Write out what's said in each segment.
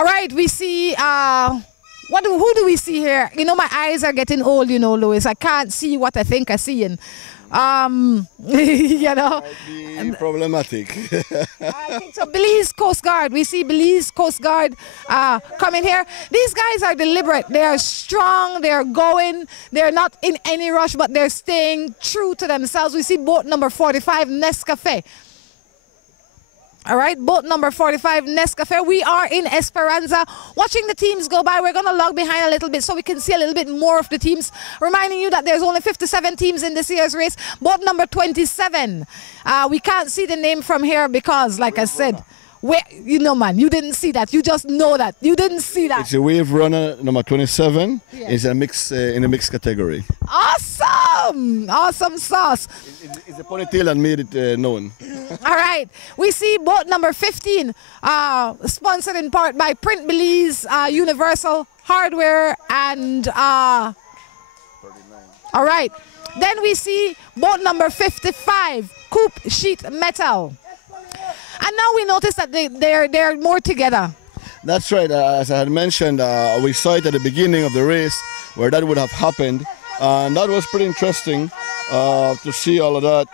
All right, we see, who do we see here? You know, my eyes are getting old, you know, Louis. I can't see what I think I'm seeing. You know. Might be problematic. I think so. Belize Coast Guard. We see Belize Coast Guard coming here. These guys are deliberate. They are strong. They are going. They're not in any rush, but they're staying true to themselves. We see boat number 45, Nescafe. All right, boat number 45, Nescafe. We are in Esperanza, watching the teams go by. We're going to log behind a little bit so we can see a little bit more of the teams. Reminding you that there's only 57 teams in this year's race. Boat number 27. We can't see the name from here because, like I said, you know, man, you didn't see that. You just know that. You didn't see that. It's a wave runner, number 27. Yeah. It's a mix in a mixed category. Awesome! Awesome sauce. It's a ponytail that made it known. All right. We see boat number 15, sponsored in part by Print Belize, Universal Hardware, and... all right. Then we see boat number 55, Coupe Sheet Metal. And now we notice that they're more together. That's right. As I had mentioned, we saw it at the beginning of the race where that would have happened. And that was pretty interesting to see all of that,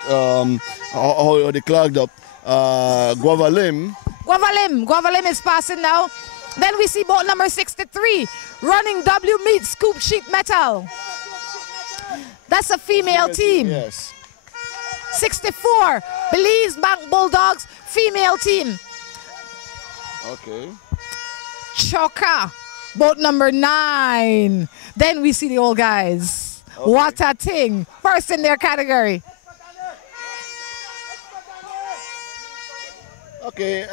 how they clogged up. Guavalim is passing now. Then we see boat number 63, Running W meets Scoop Sheet Metal. That's a female team. Yes. 64, Belize Bank Bulldogs, female team. Okay. Choka, boat number 9. Then we see the old guys. Okay. What a thing. First in their category. Okay,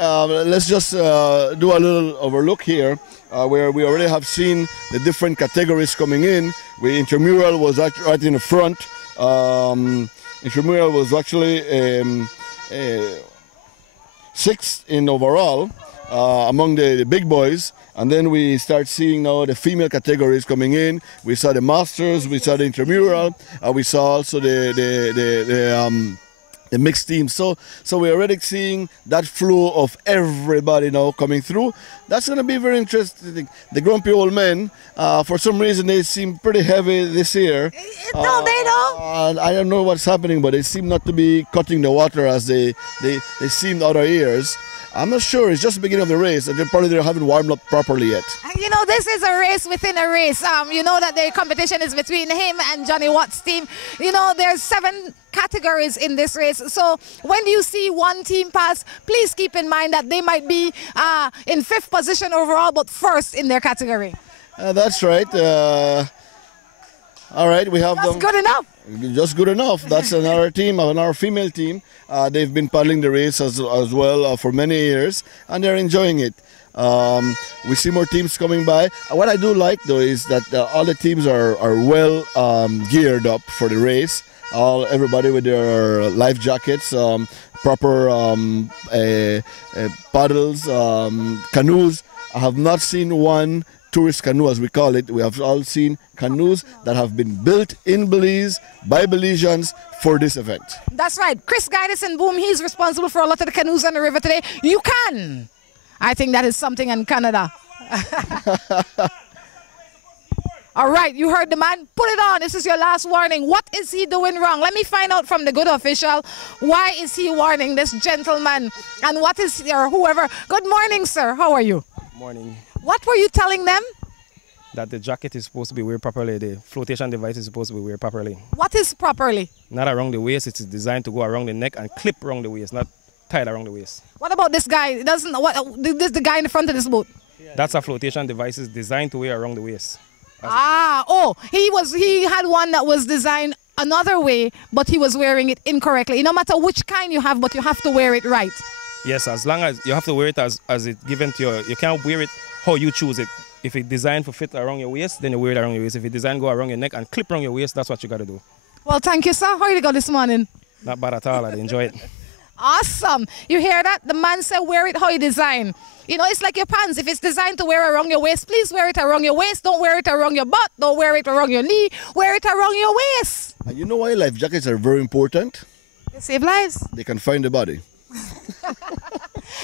let's just do a little overlook here where we already have seen the different categories coming in. Intramural was right in the front. Intramural was actually 6th in overall among the big boys. And then we start seeing now the female categories coming in. We saw the Masters, we saw the Intramural, we saw also the mixed team. So we're already seeing that flow of everybody now coming through. That's going to be very interesting. The grumpy old men, for some reason, they seem pretty heavy this year. No, they don't. I don't know what's happening, but they seem not to be cutting the water as they seemed other years. I'm not sure. It's just the beginning of the race, and they probably haven't warmed up properly yet. You know, this is a race within a race. You know that the competition is between him and Johnny Watt's team. You know, there's 7 categories in this race. So when you see one team pass, please keep in mind that they might be in 5th position overall, but 1st in their category. That's right. All right, we have them. That's good enough. Just good enough. That's another team, another female team. They've been paddling the race as well for many years, and they're enjoying it. We see more teams coming by. What I do like, though, is that all the teams are well geared up for the race. Everybody with their life jackets, proper paddles, canoes. I have not seen one tourist canoe, as we call it. We have all seen canoes that have been built in Belize by Belizeans for this event. That's right. Chris Guidance and Boom, he's responsible for a lot of the canoes on the river today. You can. I think that is something in Canada. All right, you heard the man. Put it on. This is your last warning. What is he doing wrong? Let me find out from the good official. Why is he warning this gentleman? And what is, or whoever. Good morning, sir. How are you? Morning. What were you telling them? That the jacket is supposed to be wear properly. The flotation device is supposed to be wear properly. What is properly? Not around the waist. It's designed to go around the neck and clip around the waist, not tied around the waist. What about this guy? This is the guy in the front of this boat. That's a flotation device. It's designed to wear around the waist. He had one that was designed another way, but he was wearing it incorrectly. No matter which kind you have, but you have to wear it right. Yes, as long as you have to wear it as it's given to you. You can't wear it how you choose it. If it's designed for fit around your waist, then you wear it around your waist. If it's designed to go around your neck and clip around your waist, that's what you got to do. Well, thank you, sir. How did you go this morning? Not bad at all. I enjoy it. Awesome. You hear that? The man said wear it how you design. You know, it's like your pants. If it's designed to wear around your waist, please wear it around your waist. Don't wear it around your butt. Don't wear it around your knee. Wear it around your waist. And you know why life jackets are very important? They save lives. They can find the body.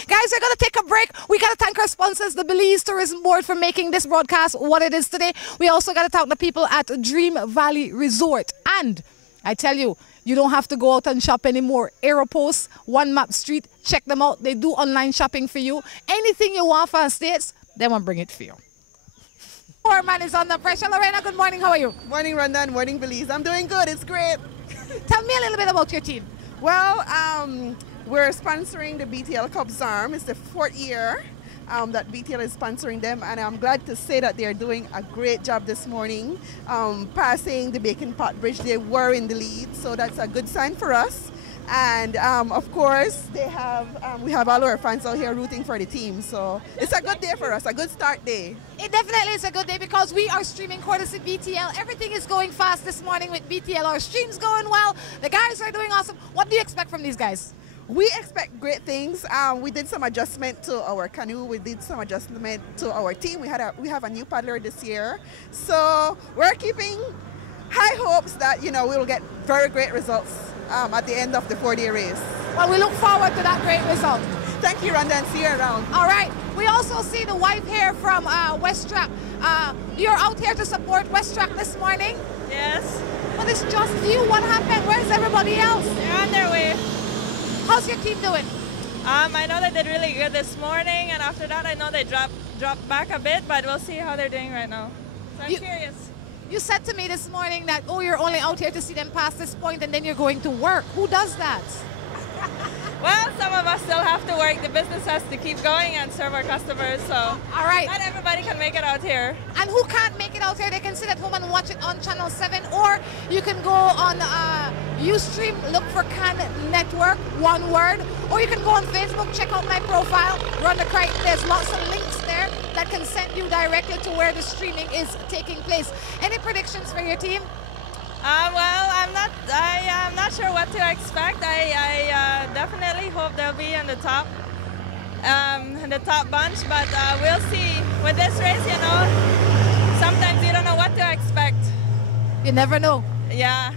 Guys, guys are going to take a break. We got to thank our sponsors, the Belize Tourism Board, for making this broadcast what it is today. We also got to thank the people at Dream Valley Resort. And I tell you, you don't have to go out and shop anymore. Aeropost, One Map Street, check them out. They do online shopping for you. Anything you want for States, they will bring it for you. Poor man is under pressure. Lorena, good morning. How are you? Morning, Rhonda, and morning, Belize. I'm doing good. It's great. Tell me a little bit about your team. Well, we're sponsoring the BTL Cubs Arm. It's the 4th year that BTL is sponsoring them, and I'm glad to say that they're doing a great job this morning, passing the Bacon Pot Bridge. They were in the lead, so that's a good sign for us. And of course, we have all our fans out here rooting for the team. So it's a good day for us, a good start day. It definitely is a good day because we are streaming courtesy BTL. Everything is going fast this morning with BTL. Our stream's going well. The guys are doing awesome. What do you expect from these guys? We expect great things. We did some adjustment to our canoe. We did some adjustment to our team. We have a new paddler this year. So we're keeping high hopes that, we will get very great results at the end of the 4-day race. Well, we look forward to that great result. Thank you, Rhonda, and see you around. All right. We also see the wife here from West Track. You're out here to support West Track this morning? Yes. But it's just you. What happened? Where's everybody else? They're on their way. How's your team doing? I know they did really good this morning, and after that I know they dropped back a bit, but we'll see how they're doing right now. So I'm curious. You said to me this morning that, you're only out here to see them past this point and then you're going to work. Who does that? Well, some of us still have to work. The business has to keep going and serve our customers, so all right. Not everybody can make it out here. And who can't make it out here, they can sit at home and watch it on Channel 7, or you can go on Ustream, look for Can Network, one word, or you can go on Facebook, check out my profile, Rhonda Crichton. There's lots of links there that can send you directly to where the streaming is taking place. Any predictions for your team? Well, I'm not sure what to expect. I definitely hope they'll be in the top bunch, but we'll see. With this race, sometimes you don't know what to expect. You never know. Yeah.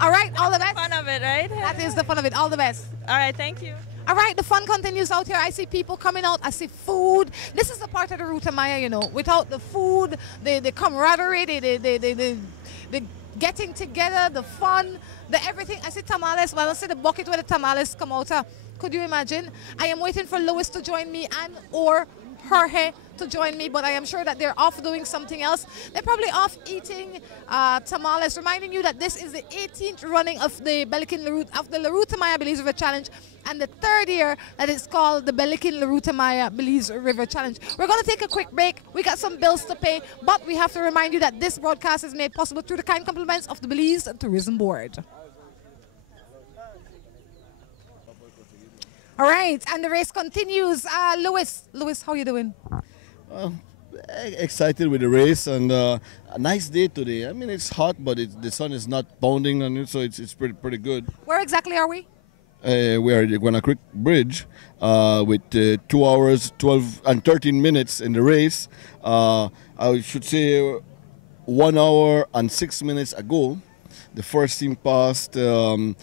All right, all the best. Fun of it, right? That is the fun of it. All the best. All right, thank you. All right, the fun continues out here. I see people coming out. I see food. This is the part of the Ruta Maya, Without the food, the camaraderie, the getting together, the fun, the everything. I see tamales. Well, I see the bucket where the tamales come out. Could you imagine? I am waiting for Lois to join me or Jorge to join me, but I am sure that they're off doing something else. They're probably off eating tamales, reminding you that this is the 18th running of the Ruta Maya Belize River Challenge, and the 3rd year that it's called the Ruta Maya Belize River Challenge. We're going to take a quick break. We got some bills to pay, but we have to remind you that this broadcast is made possible through the kind compliments of the Belize Tourism Board. All right, and the race continues. Lewis, how are you doing? Excited with the race, and a nice day today. I mean, it's hot, but the sun is not pounding on it, so it's pretty good. Where exactly are we? We are at the Iguana Creek Bridge with 2 hours, 12 and 13 minutes in the race. I should say 1 hour and 6 minutes ago, the first team passed the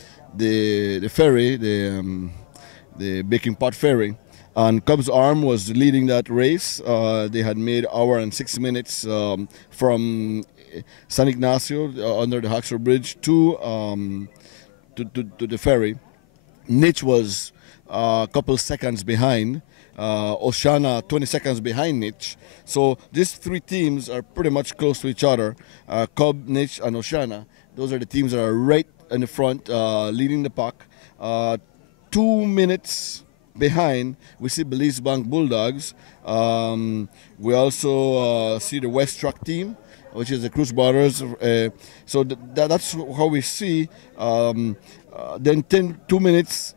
ferry, the Baking Pot Ferry, and Cubs Arm was leading that race. They had made 1 hour and 6 minutes from San Ignacio under the Haxor Bridge to the ferry. Niche was a couple seconds behind. Oceana 20 seconds behind Niche. So these 3 teams are pretty much close to each other. Cub, Niche, and Oceana. Those are the teams that are right in the front, leading the pack. 2 minutes behind, we see Belize Bank Bulldogs. We also see the West Track team, which is the Cruz Brothers. So that's how we see. Then 2 minutes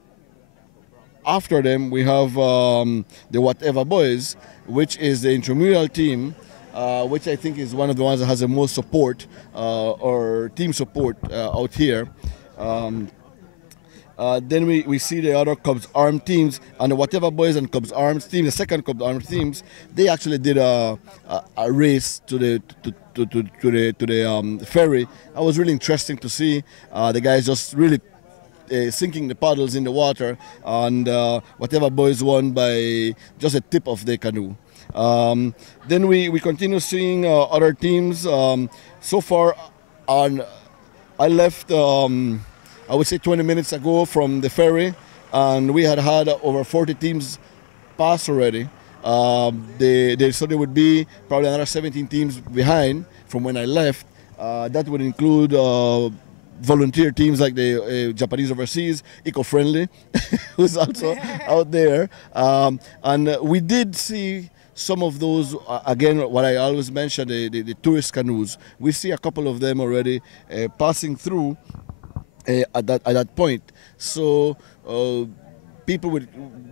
after them, we have the Whatever Boys, which is the intramural team, which I think is one of the ones that has the most support or team support out here. Then we see the other Cubs Arm teams, and the Whatever Boys and Cubs Arms team, the second Cubs Arm teams, they actually did a race to the ferry. That was really interesting to see. The guys just really sinking the paddles in the water, and whatever boys won by just a tip of the canoe. Then we continue seeing other teams. So far, I left, I would say 20 minutes ago from the ferry, and we had over 40 teams pass already. So there would be probably another 17 teams behind from when I left. That would include volunteer teams like the Japanese Overseas, Eco-Friendly, who's also out there. And we did see some of those, again, what I always mention, the tourist canoes. We see a couple of them already passing through at that point. So people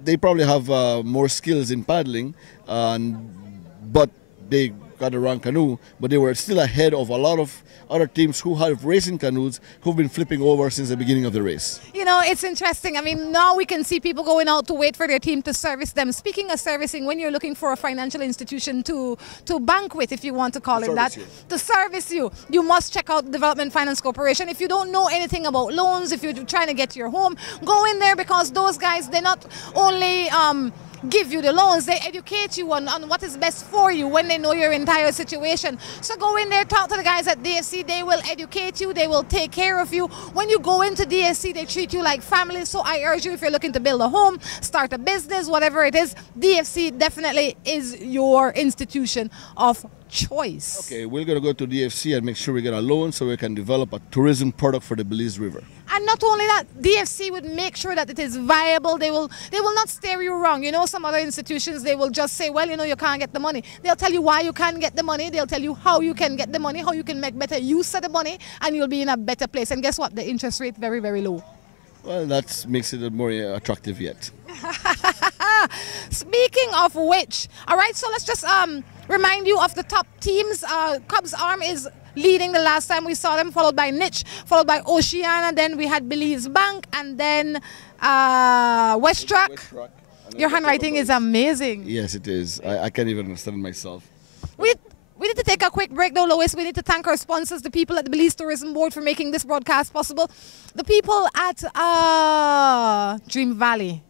they probably have more skills in paddling, but they got the wrong canoe, but they were still ahead of a lot of other teams who have racing canoes who've been flipping over since the beginning of the race. You know, it's interesting. I mean, now we can see people going out to wait for their team to service them. Speaking of servicing, when you're looking for a financial institution to bank with, if you want to call it that, to service you, you must check out Development Finance Corporation. If you don't know anything about loans, if you're trying to get your home, go in there, because those guys, they're not only give you the loans, they educate you on what is best for you when they know your entire situation. So go in there, talk to the guys at DFC. They will educate you, they will take care of you. When you go into DFC, they treat you like family. So I urge you, if you're looking to build a home, start a business, whatever it is, DFC definitely is your institution of choice. Okay, we're going to go to DFC and make sure we get a loan so we can develop a tourism product for the Belize River. And not only that, DFC would make sure that it is viable. They will not steer you wrong. You know, some other institutions, they will just say, well, you know, you can't get the money. They'll tell you why you can't get the money. They'll tell you how you can get the money, how you can make better use of the money, and you'll be in a better place. And guess what? The interest rate very, very low. Well, that makes it more attractive yet. Speaking of which, all right, so let's just remind you of the top teams. Cubs Arm is leading the last time we saw them, followed by Niche, followed by Oceana, then we had Belize Bank, and then West Track. Your handwriting is amazing. Yes, it is. I can't even understand it myself. We need to take a quick break though, Lois. We need to thank our sponsors, the people at the Belize Tourism Board, for making this broadcast possible. The people at Dream Valley.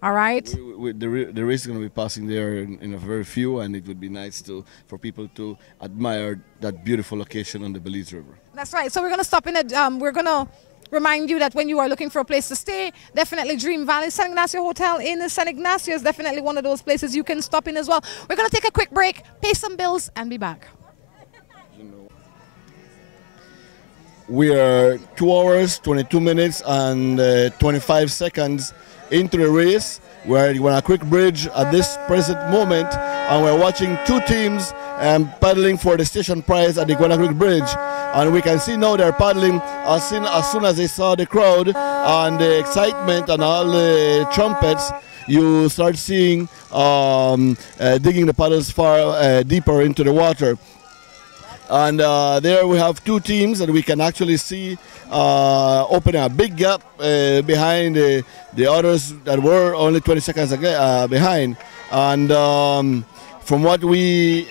All right. The race is going to be passing there in a very few, and it would be nice for people to admire that beautiful location on the Belize River. That's right. So we're going to stop in we're going to remind you that when you are looking for a place to stay, definitely Dream Valley. San Ignacio Hotel in San Ignacio is definitely one of those places you can stop in as well. We're going to take a quick break, pay some bills, and be back. We are 2 hours, 22 minutes, and 25 seconds into the race. We're at Iguana Creek Bridge at this present moment, and we're watching two teams paddling for the station prize at the Iguana Creek Bridge. And we can see now they're paddling as soon as they saw the crowd and the excitement and all the trumpets. You start seeing digging the paddles far deeper into the water. And there we have two teams that we can actually see opening a big gap behind the others that were only 20 seconds behind. And from what we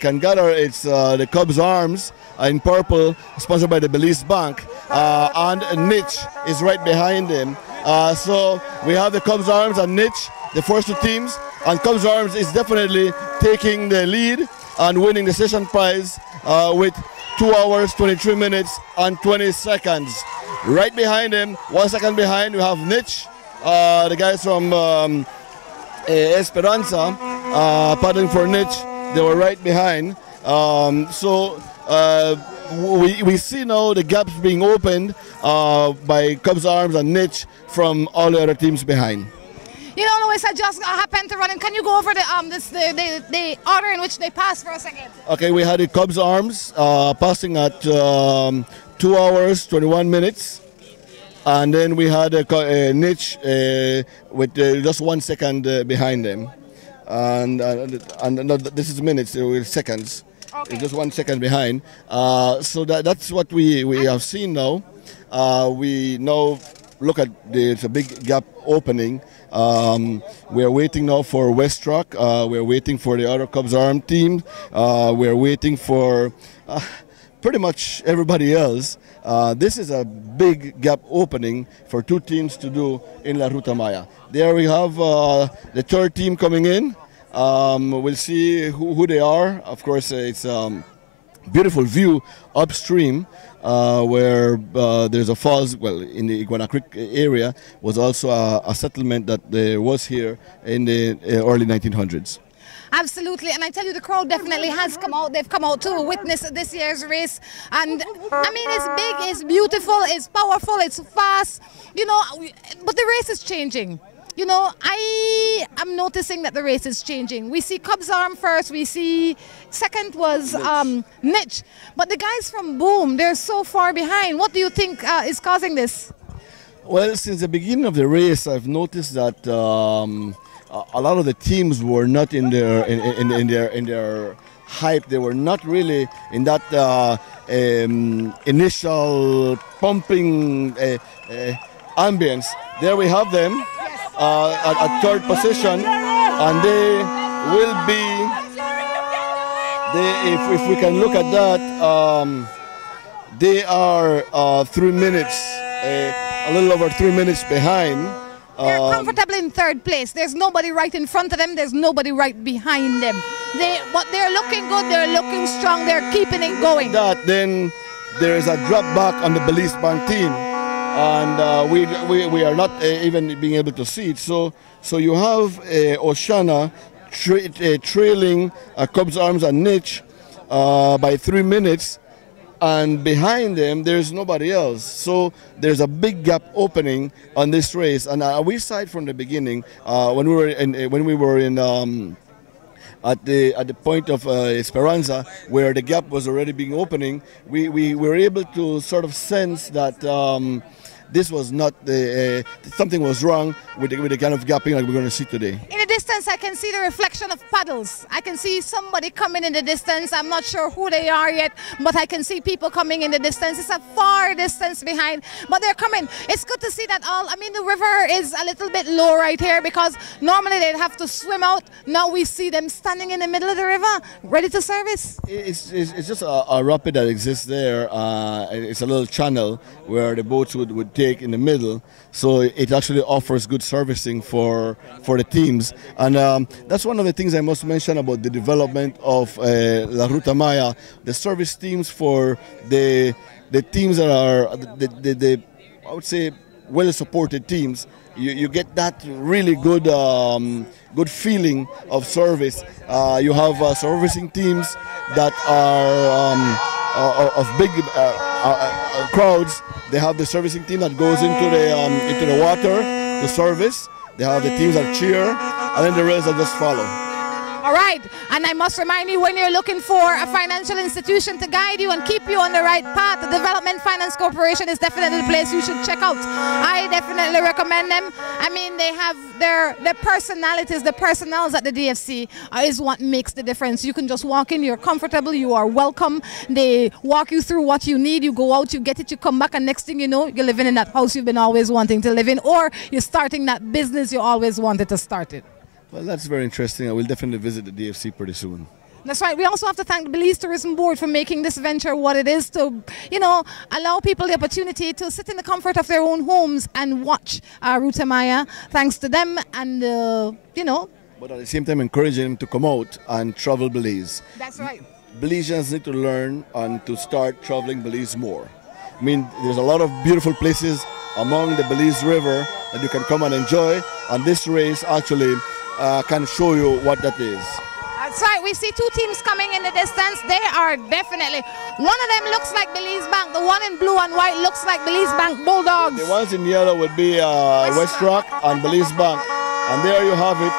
can gather, it's the Cubs Arms in purple, sponsored by the Belize Bank, and Niche is right behind them. So we have the Cubs Arms and Niche, the first two teams, and Cubs Arms is definitely taking the lead and winning the session prize with 2 hours, 23 minutes, and 20 seconds. Right behind him, 1 second behind, we have Niche, the guys from Esperanza, paddling for Niche. They were right behind. We see now the gaps being opened by Cubs Arms and Niche from all the other teams behind. You know, Lois, I just happened to run in. Can you go over the order in which they passed for a second? Okay, we had the Cubs Arms passing at 2 hours, 21 minutes. And then we had a Niche with just 1 second behind them. And no, this is minutes, seconds. Okay. It's just 1 second behind. So that's what we have seen now. We now look at it's a big gap opening. We are waiting now for West Rock. We are waiting for the other Cubs Arm team. We are waiting for pretty much everybody else, this is a big gap opening for two teams to do in La Ruta Maya. There we have the third team coming in. We'll see who they are. Of course, it's beautiful view upstream where there's a falls. Well, in the Iguana Creek area was also a settlement that was here in the early 1900s. Absolutely, and I tell you, the crowd definitely has come out. They've come out to witness this year's race, and I mean, it's big, it's beautiful, it's powerful, it's fast, you know, but the race is changing. You know, I am noticing that the race is changing. We see Cubs Arm first, we see second was Niche, but the guys from Boom, they're so far behind. What do you think is causing this? Well, since the beginning of the race, I've noticed that a lot of the teams were not in their hype. They were not really in that initial pumping ambience. There we have them at third position, and they will be. If we can look at that, they are 3 minutes, a little over 3 minutes behind. They're comfortable in third place. There's nobody right in front of them. There's nobody right behind them. But they're looking good. They're looking strong. They're keeping it going. Then there is a drop back on the Belize Bank team, and we are not even being able to see it. So you have Oceana trailing Cubs Arms and Niche by 3 minutes. And behind them, there's nobody else. So there's a big gap opening on this race. And we saw it from the beginning when we were in at the point of Esperanza, where the gap was already being opening. We were able to sort of sense that this was not something was wrong with the kind of gapping like we're going to see today. In the distance, I can see the reflection of paddles. I can see somebody coming in the distance. I'm not sure who they are yet, but I can see people coming in the distance. It's a far distance behind, but they're coming. It's good to see that all. I mean, the river is a little bit low right here because normally they'd have to swim out. Now we see them standing in the middle of the river, ready to service. It's just a rapid that exists there. It's a little channel where the boats would take in the middle, so it actually offers good servicing for the teams. And that's one of the things I must mention about the development of La Ruta Maya. The service teams for the teams that are the I would say well supported teams, you get that really good good feeling of service. You have servicing teams that are of big crowds. They have the servicing team that goes into the water to service. They have the teams that cheer, and then the rest that just follow. All right, and I must remind you, when you're looking for a financial institution to guide you and keep you on the right path, the Development Finance Corporation is definitely the place you should check out. I definitely recommend them. I mean, they have their personalities, the personnels at the DFC is what makes the difference. You can just walk in, you're comfortable, you are welcome. They walk you through what you need, you go out, you get it, you come back, and next thing you know, you're living in that house you've been always wanting to live in, or you're starting that business you always wanted to start it. Well, that's very interesting. I will definitely visit the DFC pretty soon. That's right. We also have to thank the Belize Tourism Board for making this venture what it is, to, you know, allow people the opportunity to sit in the comfort of their own homes and watch Ruta Maya. Thanks to them, and you know. But at the same time, encouraging them to come out and travel Belize. That's right. Belizeans need to learn and to start traveling Belize more. I mean, there's a lot of beautiful places along the Belize River that you can come and enjoy, and this race actually can show you what that is. That's right. We see two teams coming in the distance. They are definitely, one of them looks like Belize Bank. The one in blue and white looks like Belize Bank Bulldogs. The ones in yellow would be West Rock and Belize Bank. And there you have it.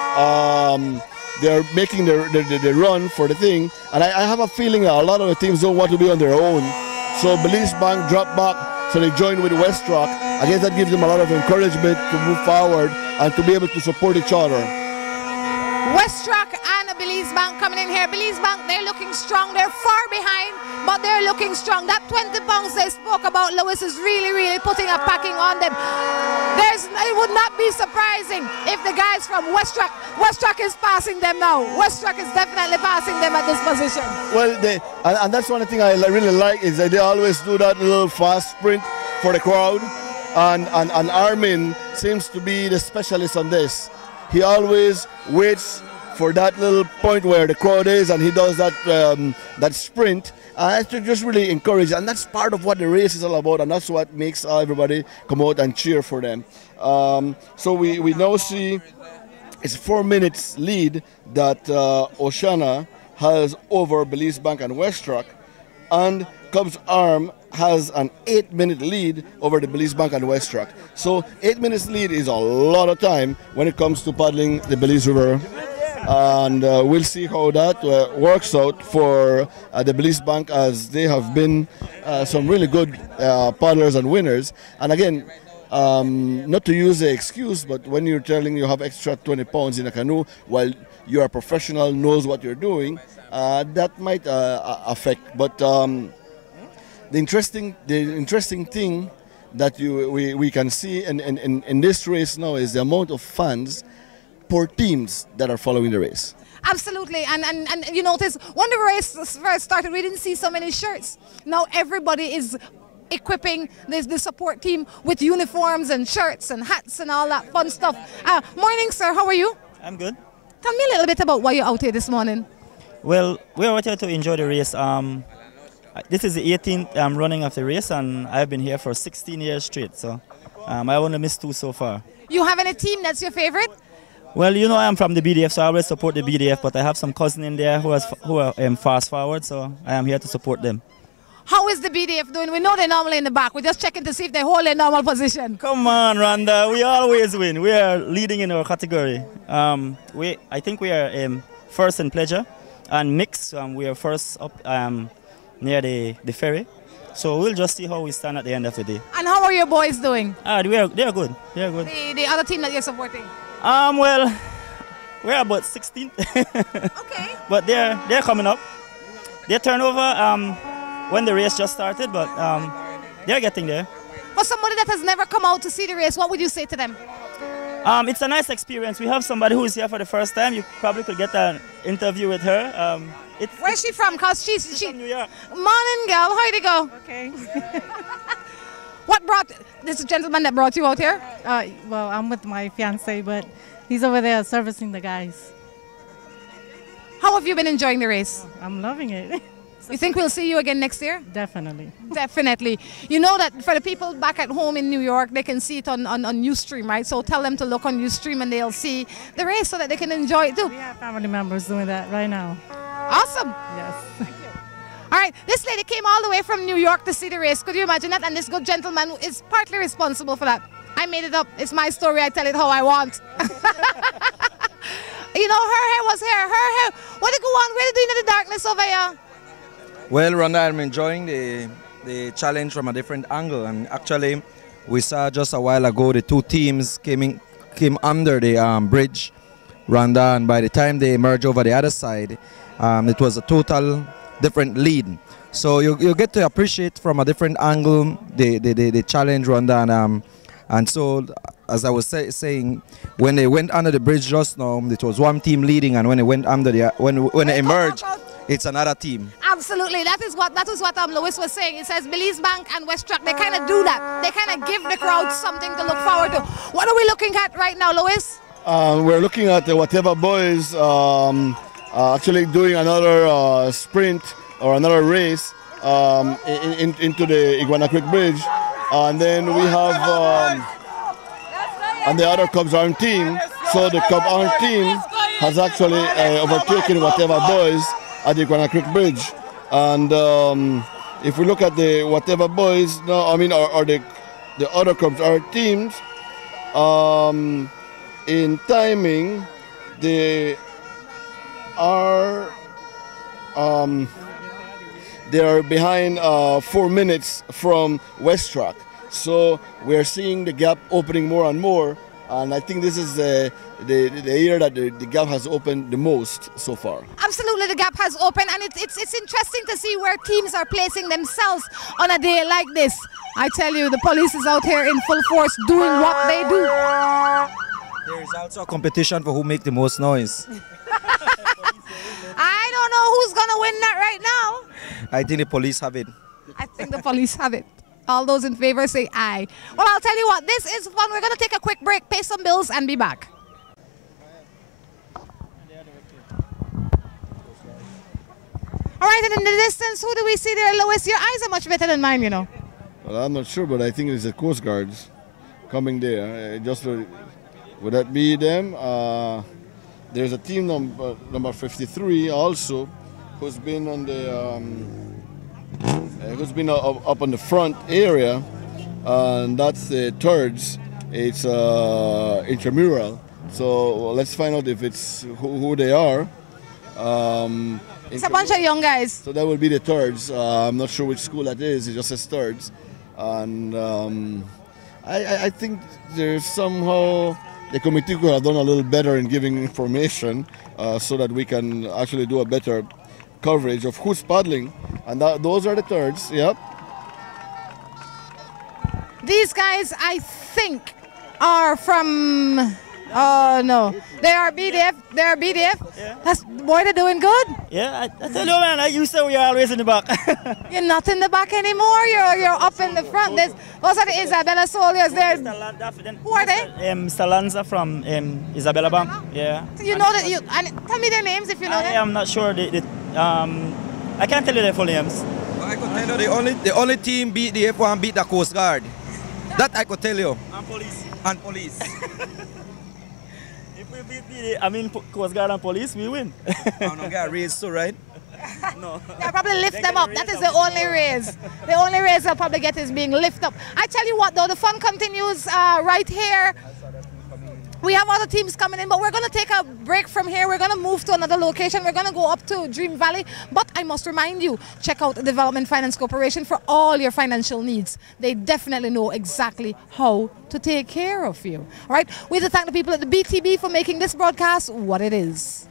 They're making the run for the thing. And I have a feeling that a lot of the teams don't want to be on their own. So Belize Bank dropped back, so they joined with West Rock. I guess that gives them a lot of encouragement to move forward and to be able to support each other. West Rock and Belize Bank coming in here. Belize Bank, they're looking strong. They're far behind but they're looking strong. That 20 pounds they spoke about, Lewis, is really putting a packing on them. It would not be surprising if the guys from Westrock is passing them now. Westrock is definitely passing them at this position. Well, and that's one thing I really like is that they always do that little fast sprint for the crowd. And Armin seems to be the specialist on this. He always waits for that little point where the crowd is, and he does that that sprint. To just really encourage, and that's part of what the race is all about, and that's what makes everybody come out and cheer for them. So we now see it's 4 minutes lead that Oceana has over Belize Bank and Westrock, and Cubs Arm has an 8-minute lead over the Belize Bank and Westrock. So 8 minutes lead is a lot of time when it comes to paddling the Belize River. And we'll see how that works out for the Belize Bank, as they have been some really good paddlers and winners. And again, not to use the excuse, but when you're telling you have extra 20 pounds in a canoe while you're a professional, knows what you're doing, that might affect. But the interesting thing that we can see in this race now is the amount of fans per teams that are following the race. Absolutely, and you notice when the race first started, we didn't see so many shirts. Now everybody is equipping the support team with uniforms and shirts and hats and all that fun stuff. Morning, sir, how are you? I'm good. Tell me a little bit about why you're out here this morning. Well, we're out here to enjoy the race. This is the 18th running of the race, and I've been here for 16 years straight, so I only missed 2 so far. You have any team that's your favorite? Well, you know, I'm from the BDF, so I always support the BDF, but I have some cousin in there who are fast forward, so I am here to support them. How is the BDF doing? We know they're normally in the back. We're just checking to see if they hold their normal position. Come on, Rhonda. We always win. We are leading in our category. I think we are first in pleasure, and mixed, we are first up near the ferry. So we'll just see how we stand at the end of the day. And how are your boys doing? They're good. They're good. The other team that you're supporting? Well, we're about 16th. Okay. But they're coming up. Their turnover when the race just started, but they're getting there. For somebody that has never come out to see the race, what would you say to them? It's a nice experience. We have somebody who is here for the first time. You probably could get an interview with her. Where's she from? Because she's from New York. Morning, girl. How'd it go? Okay. What brought this gentleman that brought you out here? Well, I'm with my fiance, but he's over there servicing the guys. How have you been enjoying the race? I'm loving it. You think we'll see you again next year? Definitely. Definitely. You know that for the people back at home in New York, they can see it on Ustream, right? So tell them to look on Ustream and they'll see the race so that they can enjoy it too. We have family members doing that right now. Awesome. Yes. Thank you. All right, this lady came all the way from New York to see the race. Could you imagine that? And this good gentleman is partly responsible for that. I made it up. It's my story. I tell it how I want. You know, her hair was hair. Her hair. What did go on? What are you doing in the darkness over here? Well, Rhonda, I'm enjoying the challenge from a different angle. And actually, we saw just a while ago the 2 teams came under the bridge, Rhonda, and by the time they emerged over the other side, it was a total different lead. So you get to appreciate from a different angle the challenge, Rhonda, and so as I was saying, when they went under the bridge just now, it was one team leading, and when they went under when they emerged, it's another team. Absolutely, that is what Lewis was saying. It says Belize Bank and Westrock, they kind of do that. They kind of give the crowd something to look forward to. What are we looking at right now, Lewis? We're looking at the Whatever Boys actually doing another sprint or another race into the Iguana Creek Bridge. And then we have and the other Cubs Arm team. So the Cub Arm team has actually overtaken Whatever Boys at the Iguana Creek Bridge. And if we look at the Whatever Boys, or the other Cubs Arm teams, in timing, they are behind 4 minutes from Westrock. So we're seeing the gap opening more and more, And I think this is the year that the gap has opened the most so far. Absolutely, the gap has opened, and it's interesting to see where teams are placing themselves on a day like this. I tell you, the police is out here in full force doing what they do. There is also a competition for who make the most noise. I don't know who's going to win that right now. I think the police have it. I think the police have it. All those in favor say aye. Well, I'll tell you what, this is fun. We're going to take a quick break, pay some bills, and be back. All right, and in the distance, who do we see there, Lois? Your eyes are much better than mine, you know. Well, I'm not sure, but I think it's the Coast Guards coming there. Would that be them? There's a team number 53 also, who's been on the up on the front area, and that's the thirds. It's intramural. So let's find out if it's who they are. It's a bunch of young guys. So that would be the thirds. I'm not sure which school that is. It just says thirds. And I think there's somehow the committee could have done a little better in giving information so that we can actually do a better coverage of who's paddling. And those are the thirds, yep. These guys, I think, are from... Oh, no. They are BDF. They are BDF. Yeah. Boy, they're doing good. Yeah, I tell you, man, I used to we are always in the back. You're not in the back anymore. You're up in the front. Those are the Isabella soldiers there. Who are they? Mr. Lanza from Isabella Bank. Yeah. So you know that you... And tell me their names if you know them. I'm not sure. I can't tell you their full names. I could tell you the only team beat the F1 beat the Coast Guard. That I could tell you. And police. And police. If we beat Coast Guard and police, we win. I'm not going to raise too, right? No. They'll probably lift them up. That is the only raise. The only raise they'll probably get is being lifted up. I tell you what, though, the fun continues right here. We have other teams coming in, but we're going to take a break from here. We're going to move to another location. We're going to go up to Dream Valley. But I must remind you, check out the Development Finance Corporation for all your financial needs. They definitely know exactly how to take care of you. All right? We have to thank the people at the BTB for making this broadcast what it is.